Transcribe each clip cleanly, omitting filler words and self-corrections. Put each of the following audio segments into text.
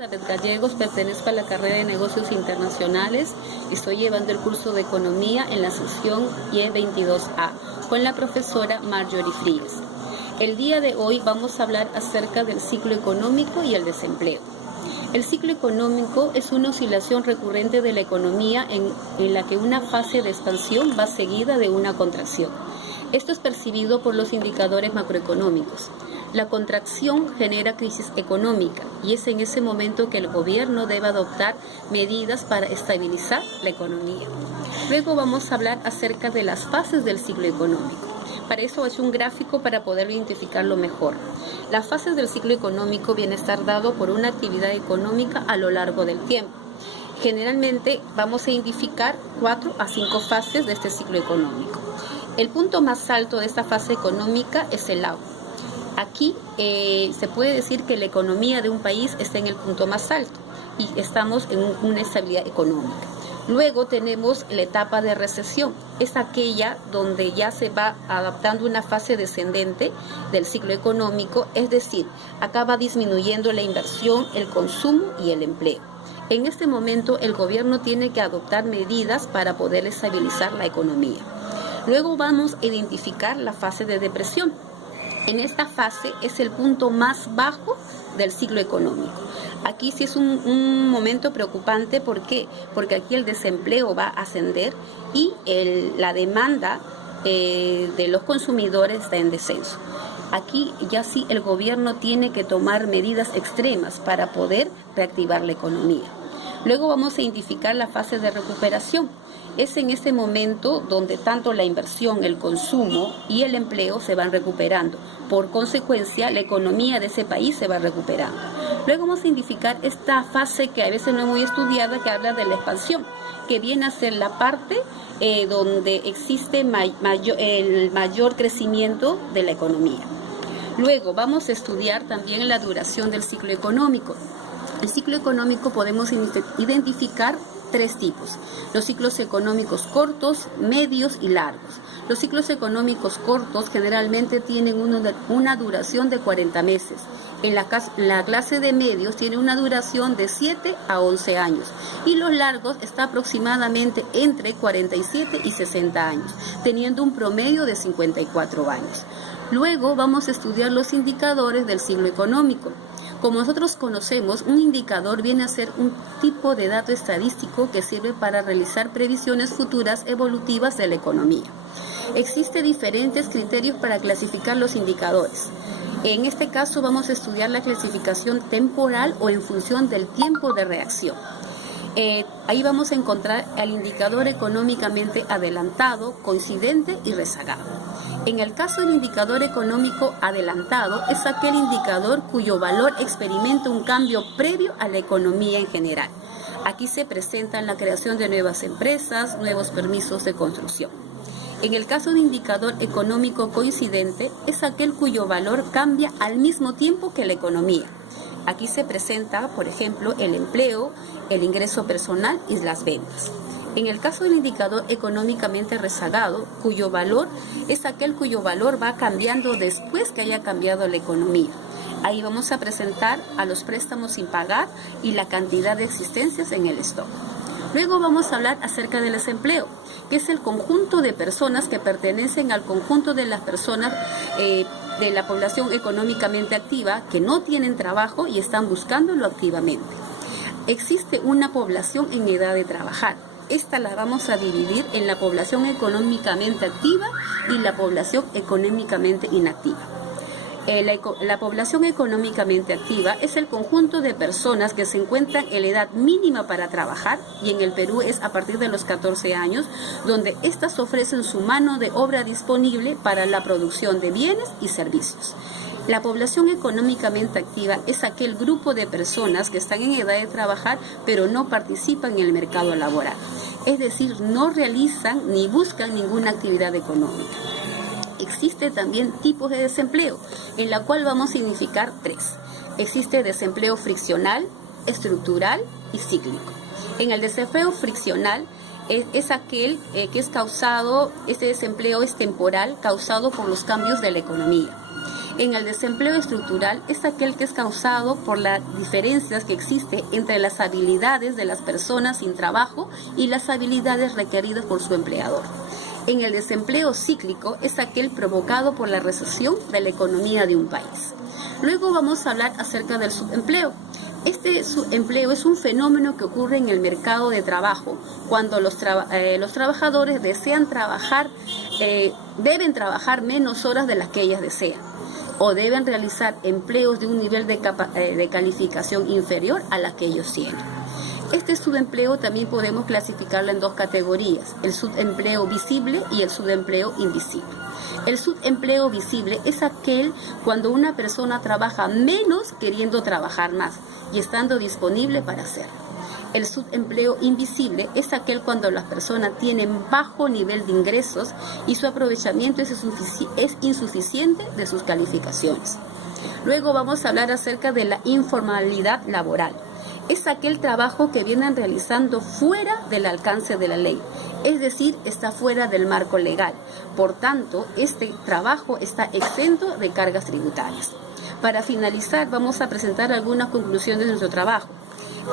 Elizabeth Gallegos, pertenezco a la carrera de Negocios Internacionales. Estoy llevando el curso de Economía en la sección Y22A con la profesora Marjorie Fríes. El día de hoy vamos a hablar acerca del ciclo económico y el desempleo. El ciclo económico es una oscilación recurrente de la economía en la que una fase de expansión va seguida de una contracción. Esto es percibido por los indicadores macroeconómicos. La contracción genera crisis económica y es en ese momento que el gobierno debe adoptar medidas para estabilizar la economía. Luego vamos a hablar acerca de las fases del ciclo económico. Para eso es un gráfico para poder identificarlo mejor. Las fases del ciclo económico viene a estar dado por una actividad económica a lo largo del tiempo. Generalmente vamos a identificar 4 a 5 fases de este ciclo económico. El punto más alto de esta fase económica es el auge. Aquí se puede decir que la economía de un país está en el punto más alto y estamos en una estabilidad económica. Luego tenemos la etapa de recesión, es aquella donde ya se va adaptando una fase descendente del ciclo económico, es decir, acá va disminuyendo la inversión, el consumo y el empleo. En este momento el gobierno tiene que adoptar medidas para poder estabilizar la economía. Luego vamos a identificar la fase de depresión. En esta fase es el punto más bajo del ciclo económico. Aquí sí es un momento preocupante. ¿Por qué? Porque aquí el desempleo va a ascender y la demanda de los consumidores está en descenso. Aquí ya sí el gobierno tiene que tomar medidas extremas para poder reactivar la economía. Luego vamos a identificar la fase de recuperación. Es en este momento donde tanto la inversión, el consumo y el empleo se van recuperando. Por consecuencia, la economía de ese país se va recuperando. Luego vamos a identificar esta fase que a veces no es muy estudiada, que habla de la expansión, que viene a ser la parte donde existe el mayor crecimiento de la economía. Luego vamos a estudiar también la duración del ciclo económico. El ciclo económico podemos identificar 3 tipos: los ciclos económicos cortos, medios y largos. Los ciclos económicos cortos generalmente tienen una duración de 40 meses. En la clase de medios tiene una duración de 7 a 11 años y los largos está aproximadamente entre 47 y 60 años, teniendo un promedio de 54 años. Luego vamos a estudiar los indicadores del ciclo económico. Como nosotros conocemos, un indicador viene a ser un tipo de dato estadístico que sirve para realizar previsiones futuras evolutivas de la economía. Existen diferentes criterios para clasificar los indicadores. En este caso vamos a estudiar la clasificación temporal o en función del tiempo de reacción. Ahí vamos a encontrar el indicador económicamente adelantado, coincidente y rezagado. En el caso del indicador económico adelantado, es aquel indicador cuyo valor experimenta un cambio previo a la economía en general. Aquí se presenta la creación de nuevas empresas, nuevos permisos de construcción. En el caso de indicador económico coincidente, es aquel cuyo valor cambia al mismo tiempo que la economía. Aquí se presenta, por ejemplo, el empleo, el ingreso personal y las ventas. En el caso del indicador económicamente rezagado, cuyo valor es aquel cuyo valor va cambiando después que haya cambiado la economía. Ahí vamos a presentar a los préstamos sin pagar y la cantidad de existencias en el stock. Luego vamos a hablar acerca del desempleo, que es el conjunto de personas que pertenecen al conjunto de las personas de la población económicamente activa que no tienen trabajo y están buscándolo activamente. Existe una población en edad de trabajar. Esta la vamos a dividir en la población económicamente activa y la población económicamente inactiva. La población económicamente activa es el conjunto de personas que se encuentran en la edad mínima para trabajar, y en el Perú es a partir de los 14 años, donde éstas ofrecen su mano de obra disponible para la producción de bienes y servicios. La población económicamente activa es aquel grupo de personas que están en edad de trabajar pero no participan en el mercado laboral, es decir, no realizan ni buscan ninguna actividad económica. Existe también tipos de desempleo, en la cual vamos a identificar 3. Existe desempleo friccional, estructural y cíclico. En el desempleo friccional es aquel que es causado, este desempleo es temporal, causado por los cambios de la economía. En el desempleo estructural es aquel que es causado por las diferencias que existen entre las habilidades de las personas sin trabajo y las habilidades requeridas por su empleador. En el desempleo cíclico es aquel provocado por la recesión de la economía de un país. Luego vamos a hablar acerca del subempleo. Este subempleo es un fenómeno que ocurre en el mercado de trabajo cuando los trabajadores deben trabajar menos horas de las que ellas desean o deben realizar empleos de un nivel de calificación inferior a la que ellos tienen. Este subempleo también podemos clasificarlo en dos categorías, el subempleo visible y el subempleo invisible. El subempleo visible es aquel cuando una persona trabaja menos queriendo trabajar más y estando disponible para hacerlo. El subempleo invisible es aquel cuando las personas tienen bajo nivel de ingresos y su aprovechamiento es insuficiente de sus calificaciones. Luego vamos a hablar acerca de la informalidad laboral. Es aquel trabajo que vienen realizando fuera del alcance de la ley, es decir, está fuera del marco legal. Por tanto, este trabajo está exento de cargas tributarias. Para finalizar, vamos a presentar algunas conclusiones de nuestro trabajo.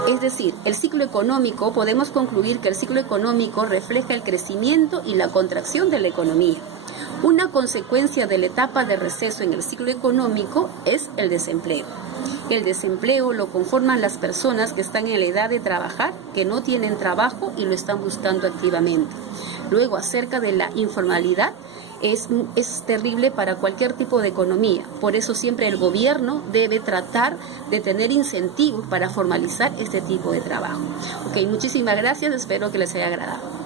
Es decir, el ciclo económico, podemos concluir que el ciclo económico refleja el crecimiento y la contracción de la economía. Una consecuencia de la etapa de receso en el ciclo económico es el desempleo. El desempleo lo conforman las personas que están en la edad de trabajar, que no tienen trabajo y lo están buscando activamente. Luego, acerca de la informalidad, es terrible para cualquier tipo de economía. Por eso siempre el gobierno debe tratar de tener incentivos para formalizar este tipo de trabajo. Ok, muchísimas gracias, espero que les haya agradado.